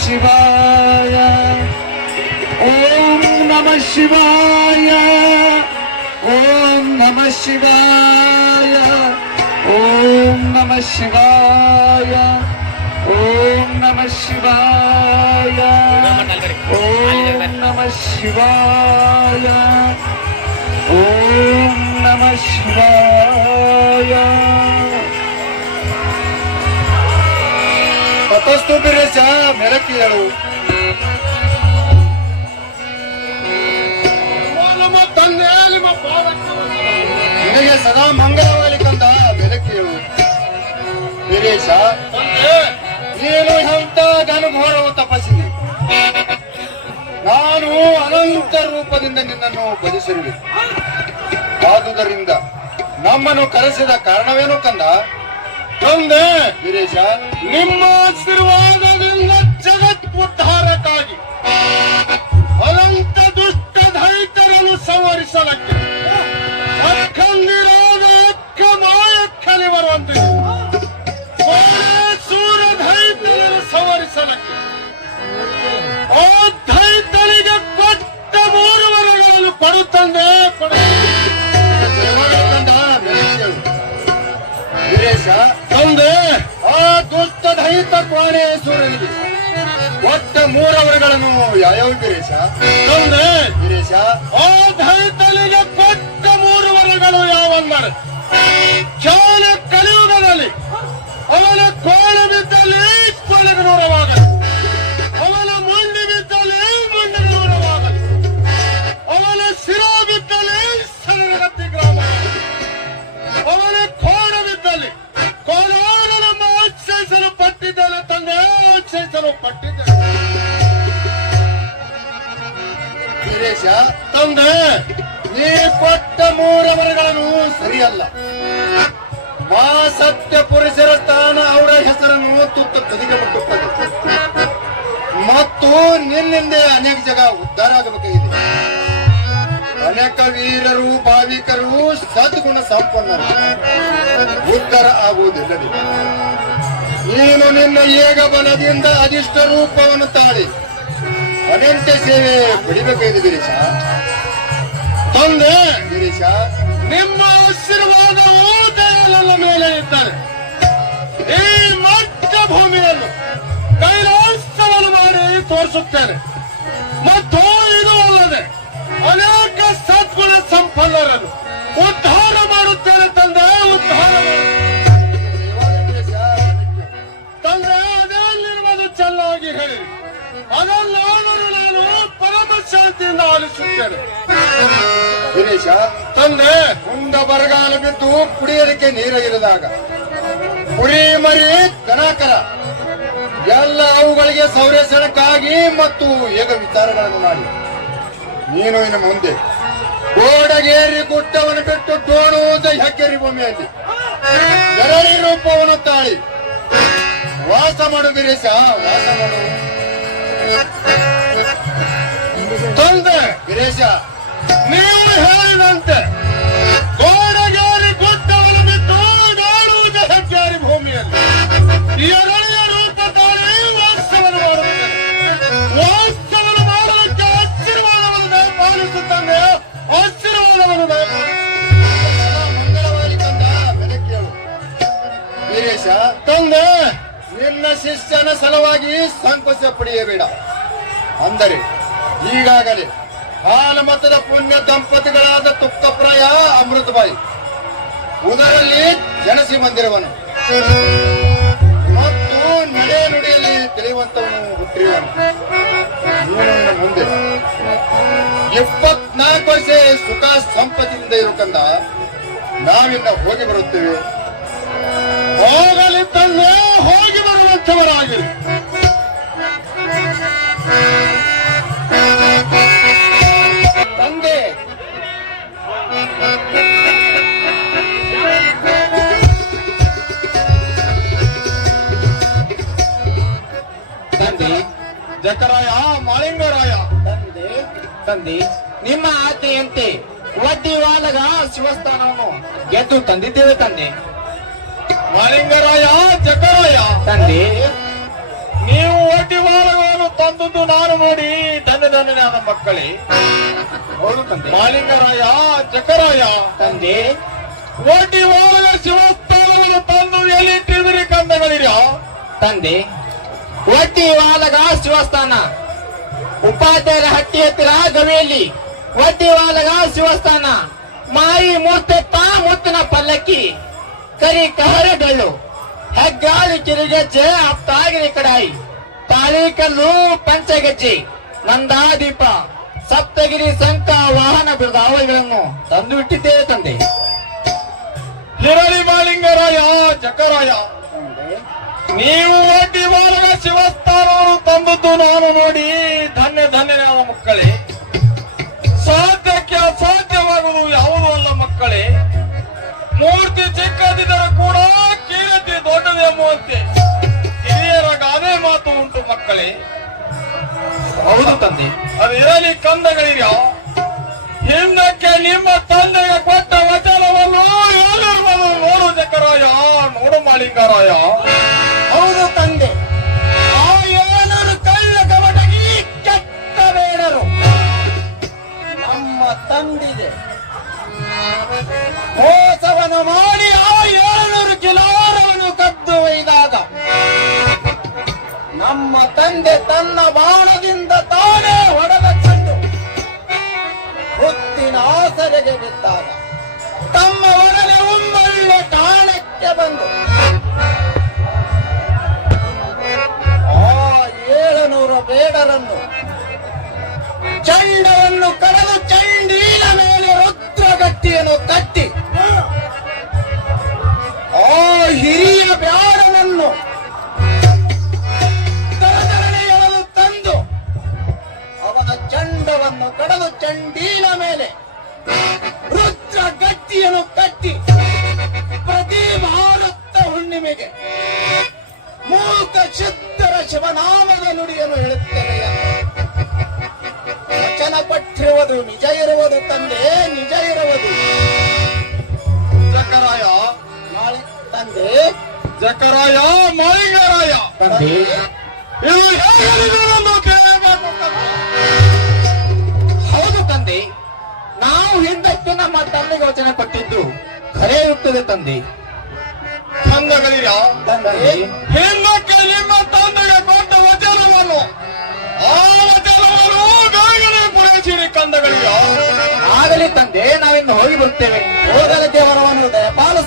ಶಿವಾಯ ಓಂ ನಮಃ ಶಿವಾಯ ಓಂ ನಮಃ ಶಿವಾಯ ಓಂ ನಮಃ ಶಿವಾಯ ಓಂ ನಮಃ ಶಿವಾಯ ಓಂ ನಮಃ ಶಿವಾಯ ಓಂ ನಮಃ ಶಿವಾಯ. ತಪಸ್ತು ಬಿರೇಶ ಮೆರಕಿ ಹೇಳು. ನಿನಗೆ ಸದಾ ಮಂಗಳವಾಗಲಿ ಕಂದ ಬೆಳಕಿ ಹೇಳು. ಬಿರೇಶ ನೀನು ಎಂತ ಘನಘೋರವು ತಪಸ್ಸಿದೆ. ನಾನು ಅನಂತ ರೂಪದಿಂದ ನಿನ್ನನ್ನು ಭಜಿಸಿರುವೆ. ಆದುದರಿಂದ ನಮ್ಮನ್ನು ಕರೆಸಿದ ಕಾರಣವೇನು ಕಂದ? ತಂದೆ ವೀರೇಶ, ನಿಮ್ಮ ಆಶೀರ್ವಾದದಿಂದ ಜಗತ್ ಉದ್ಧಾರಕ್ಕಾಗಿ ಅನಂತ ದುಷ್ಟ ದೈತ್ಯರನ್ನು ಸಂಹರಿಸಲಕ್ಕೆ ಅಕ್ಕಂದಿರಾದ ಅಕ್ಕ ಮಾಯಕ್ಕನೆ ಬರುವಂತೆ ಸೂರ ದೈತ್ಯರನ್ನು ಸಂಹರಿಸಲಕ್ಕೆ ಆ ದೈತ್ಯರಿಗೆ ಕೊಟ್ಟ 3 ವರಗಳನ್ನು ಕೊಡುತ್ತಂದೆ ವೀರೇಶ. ತಂದೆ ಆ ದುಷ್ಟ ದೈತ್ಯ ಕೋಣೇಶ್ವರನಿಗೆ ಒಟ್ಟ 3 ವರಗಳನ್ನು ಯಾವ್ಯಾವ ವೀರೇಶ? ತಂದೆ ವೀರೇಶ, ಆ ದೈತ್ಯನಿಗೆ ಕೊಟ್ಟ 3 ವರಗಳು ಯಾವನ್ನಾರು? ಚಾಲ ಕಲಿಯುಗದಲ್ಲಿ ಅವನ ಕೋಣ ಬಿದ್ದಲ್ಲಿ ಕೋಣೆಗೆ ದೂರವಾಗಲಿ, ಅವನ ಮುಂಡಿ ಬಿದ್ದಲ್ಲಿ ಮುಂಡಿಗೆ ದೂರವಾಗಲಿ, ಅವನ ಶಿರ ಬಿದ್ದಲ್ಲಿ ಶರಣಗತಿ ಗ್ರಾಮ, ಅವನ ಕೋಣ ಬಿದ್ದಲ್ಲಿ ಕೋಲಾರ ನಮ್ಮ ಆಶ್ರಯಿಸಲು ಪಟ್ಟಿದ್ದೇನೆ ತಂದೆ, ಆಶ್ರಯಿಸಲು ಪಟ್ಟಿದ್ದೇನೆ. ವೀರೇಶ, ತಂದೆ ನೀ ಕೊಟ್ಟ 3 ವರಗಳನ್ನು ಸರಿಯಲ್ಲ. ಮಾ ಸತ್ಯ ಪುರುಷರ ಸ್ಥಾನ ಅವರ ಹೆಸರನ್ನು ತುತ್ತು ಕದಿಗಬಿಟ್ಟುತ್ತದೆ ಮತ್ತು ನಿನ್ನಿಂದ ಅನೇಕ ಜಗ ಉದ್ಧಾರ ಆಗಬೇಕಾಗಿದೆ. ಅನೇಕ ವೀರರು ಭಾವಿಕರು ಸದ್ಗುಣ ಸಂಪನ್ನರು ಉದ್ಧಾರ ಆಗುವುದಿಲ್ಲದೆ ನೀನು ನಿನ್ನ ಏಗ ಬಲದಿಂದ ಅದಿಷ್ಟ ರೂಪವನ್ನು ತಾಳಿ ಅನಂತ ಸೇವೆ ಪಡಿಬೇಕಾಗಿದೆ ಗಿರೀಶ. ತಂದೆ ಗಿರೀಶ, ನಿಮ್ಮ ಆಶೀರ್ವಾದವು ದಯಾಳನ ಮೇಲೆ ಇದ್ದಾರೆ. ಈ ಮಟ್ಟ ಭೂಮಿಯನ್ನು ಕೈಲಾಸವನ್ನು ಮಾಡಿ ತೋರಿಸುತ್ತೇನೆ ಮತ್ತು ಇದು ಅಲ್ಲದೆ ಅನೇಕ ಸದ್ಗುಣ ಸಂಪನ್ನರನ್ನು ಉದ್ಧಾರ ಮಾಡುತ್ತೇನೆ ತಂದೆ, ಉದ್ಧಾರ ತಂದೆ. ಅದರಲ್ಲಿರುವುದು ಚೆನ್ನಾಗಿ ಹೇಳಿ, ಅದನ್ನಾದರೂ ನಾನು ಪರಮ ಶಾಂತಿಯಿಂದ ಆಲಿಸುತ್ತೇನೆ. ಗಿರೀಶ, ತಂದೆ ಮುಂದ ಬರಗಾಲ ಬಿದ್ದು ಕುಡಿಯೋದಕ್ಕೆ ನೀರಾಗಿರಿದಾಗ ಕುರಿ ಮರಿ ದನಕರ ಎಲ್ಲ ಅವುಗಳಿಗೆ ಸಂರಕ್ಷಣಕ್ಕಾಗಿ ಮತ್ತು ಏಕ ವಿಚಾರಗಳನ್ನು ಮಾಡಿ ನೀನು ಇನ್ನು ಮುಂದೆ ಗೋಡಗೇರಿ ಗುಡ್ಡವನ್ನು ಬಿಟ್ಟು ತೋಡುವುದು ಹೆಗ್ಗೆರಿ ಭೂಮಿಯಲ್ಲಿ ಎರಳಿ ರೂಪವನ್ನು ತಾಳಿ ವಾಸ ಮಾಡು ಗಿರೀಶ, ವಾಸ ಮಾಡು. ತಂದೆ ಗಿರೀಶ, ನೀವು ಹೇಳಿದಂತೆ ಗೋಡಗೇರಿ ಗುಡ್ಡವನ್ನು ಬಿಟ್ಟು ನಾಡುವುದು ಹೆಗ್ಗೇರಿ ಭೂಮಿಯಲ್ಲಿ ಎರಳಿಯ ರೂಪ ತಾಳಿ ವಾಸವನ್ನು ಮಾಡುತ್ತೇನೆ. ವಾಸವನ್ನು ಮಾಡುವಂತೆ ಆಶೀರ್ವಾದವನ್ನು ಪಾಲಿಸುತ್ತಾನೆ, ಆಶೀರ್ವಾದವನ್ನು ಮಂಗಳವಾರಿ ಕಂದ ಬೆಳಕೇಳು. ವೀರೇಶ, ತಂದೆ ನಿನ್ನ ಶಿಷ್ಯನ ಸಲುವಾಗಿ ಸಂಕೋಚ ಪಡೆಯಬೇಡ. ಅಂದರೆ ಈಗಾಗಲೇ ಹಾಲಮತದ ಪುಣ್ಯ ದಂಪತಿಗಳಾದ ತುಕ್ಕಪ್ರಾಯ ಅಮೃತಬಾಯಿ ಉದರಲ್ಲಿ ಜನಸಿ ಬಂದಿರುವನು ಮತ್ತು ನಡೆ ನುಡಿಯಲ್ಲಿ ತಿಳಿಯುವಂತವನು ಹುಟ್ಟಿರುವನು. ನೀನು ಮುಂದೆ 24 ವರ್ಷ ಸುಖ ಸಂಪತ್ತಿನಿಂದ ಇರುಕಂದ ನಾವಿನ್ನ ಹೋಗಿ ಬರುತ್ತೇವೆ. ಹೋಗಲಿ ತಂದೆ, ಹೋಗಿ ಬರುವಂತವರಾಗಿರಿ. ತಂದೆ ತಂದೆ ಜಕರಾಯ ಮಾಳಿಂಗರಾಯ, ತಂದೆ ನಿಮ್ಮ ಆಜ್ಞೆಯಂತೆ ವಡ್ಡಿವಾಲಗ ಶಿವಸ್ಥಾನವನ್ನು ಗೆದ್ದು ತಂದಿದ್ದೇವೆ ತಂದೆ. ಮಾಳಿಂಗರಾಯ ಜಕರಾಯ, ತಂದೆ ನೀವು ವಡ್ಡಿವಾಲಗ ತಂದದ್ದು ನಾನು ನೋಡಿ ಧನ್ಯನಾದ ಮಕ್ಕಳೇ. ಹೌದು ತಂದೆ. ಮಾಳಿಂಗರಾಯ, ಚಕರಾಯ, ತಂದೆ ಒಡ್ಡಿವಾಲಗ ಶಿವಸ್ಥಾನವನ್ನು ತಂದು ಎಲ್ಲಿಟ್ಟಿದ್ರಿ ಕಂದಗಳಿರ? ತಂದೆ ಒಡ್ಡಿ ವಾಲಗ ಶಿವಸ್ಥಾನ ಉಪಾಧ್ಯಾಯರ ಹಟ್ಟಿ ಹತ್ತಿರ ಗವಿಯಲ್ಲಿ ಒಡ್ಡಿ ವಾಲಗ ಶಿವಸ್ಥಾನ ಮಾಯಿ ಮೂರ್ತೆತ್ತ ಮುತ್ತಿನ ಪಲ್ಲಕ್ಕಿ ಕರಿ ಕಹರಗಳ್ಳು ಹೆಗ್ಗಾಲಿ ಕಿರಿಗೆಜ್ಜೆ ಅಪ್ತಾಗಿರಿ ಕಡಾಯಿ ತಾಳಿಕಲ್ಲು ಪಂಚಗೆಜ್ಜೆ ನಂದಾದೀಪ ಸಪ್ತಗಿರಿ ಸಂಕ ವಾಹನ ಬಿರುದಾವಳಿಗಳನ್ನು ತಂದು ಇಟ್ಟಿದ್ದೇವೆ ತಂದೆ. ಹಿರಳಿ ಮಾಳಿಂಗರಾಯ, ಚಕರಾಯ, ನೀವು ಒಡ್ಡಿವಾಲಗ ಶಿವಸ್ಥಾನವನ್ನು ತಂದದ್ದು ನಾನು ನೋಡಿ ಧನ್ಯನಾದ ಮಕ್ಕಳೇ. ಸಾಧ್ಯಕ್ಕೆ ಅಸಾಧ್ಯವಾಗುವುದು ಯಾವುದೂ ಅಲ್ಲ ಮಕ್ಕಳೇ. ಮೂರ್ತಿ ಚಿಕ್ಕದಿದ್ದರೂ ಕೂಡ ಕೀರ್ತಿ ದೊಡ್ಡದೆಂಬುವಂತೆ ಹಿರಿಯರ ಗಾದೆ ಮಾತು ಉಂಟು ಮಕ್ಕಳೇ. ಹೌದು ತಂದೆ. ಅದು ಇರಲಿ ಕಂದಗಳಿರ. ಹಿಂದಕ್ಕೆ ನಿಮ್ಮ ತಂದೆಗೆ ಕೊಟ್ಟ ವಚನವನ್ನು ಹೇಳಿರುವುದು ನೋಡು ಚಕರಾಯ, ನೋಡು ಮಾಳಿಂಗರಾಯ. ಹೌದು ತಂದೆ. ಆ ಏಳರು ಕಳ್ಳ ಕವಟಗಿ ಕೆಟ್ಟ ಬೇಡರು ನಮ್ಮ ತಂದಿದೆ ಮೋಸವನ್ನು ಮಾಡಿ ಆ 700 ಕಿಲಾರವನ್ನು ಕದ್ದು ಒಯ್ದಾಗ ನಮ್ಮ ತಂದೆ ತನ್ನ ಬಾಣದಿಂದ ತಾನೇ ಹೊಡೆದ ಕಂಡು ಹುತ್ತಿನ ಆಸರೆಗೆ ಬಿದ್ದಾಗ ತಮ್ಮ ಒಡನೆ ಉಮ್ಮಳ್ಳ ಠಾಣಕ್ಕೆ ಬಂದು ಆ 700 ಬೇಡರನ್ನು ಚಂಡವನ್ನು ಕಳೆದು ಚಂಡೀಲ ಮೇಲೆ ರುದ್ರಗಟ್ಟಿಯನ್ನು ಕಟ್ಟಿ ಆ ಹಿರಿಯ ಬ್ಯಾಡನನ್ನು ತರತರಣೆಯೊಳಲು ತಂದು ಅವನ ಚಂಡವನ್ನು ಕಳೆದು ಚಂಡೀಲ ಮೇಲೆ ರುದ್ರಗಟ್ಟಿಯನ್ನು ಕಟ್ಟಿ ಪ್ರತಿ ಭಾರತ ಹುಣ್ಣಿಮೆಗೆ ಮೂಕ ಶುದ್ಧರ ಶಿವನಾಮದ ನುಡಿಯನ್ನು ಹೇಳುತ್ತೇವೆ. ವಚನ ಪಟ್ಟಿರುವುದು ನಿಜ ಇರುವುದು ತಂದೆ, ನಿಜ ಇರುವುದು. ಚಕರಾಯ, ನಾಳೆ ತಂದೆ. ಚಕರಾಯ, ಮಾಳಿಂಗರಾಯ, ತಂದೆ ಇದು ಹೇಗೆಂದು ಕೇಳಬೇಕು ಕಂದ. ಹೌದು ತಂದೆ. ನಾವು ಹಿಂದಕ್ಕೆ ನಮ್ಮ ತಂದೆಗೆ ವಚನ ಕೊಟ್ಟಿದ್ದು ಖರೆ ಇರುತ್ತದೆ ತಂದೆ. ಕಂದಗಳಿರ. ತಂದೆ ಹಿಂದಕ್ಕೆ ನಿಮ್ಮ ತಂದೆಗೆ ಕೊಟ್ಟ ವಚನವನ್ನು ಆ ವಚನವನ್ನು ಬೇಗನೆ ಪೂರೈಸಿರಿ ಕಂದಗಳಿರ. ಆಗಲಿ ತಂದೆ, ನಾವಿನ್ನು ಹೋಗಿ ಬರ್ತೇವೆ. ಹೋಗಲ ದೇವರವನ್ನು ದಯಪಾಲಿಸು.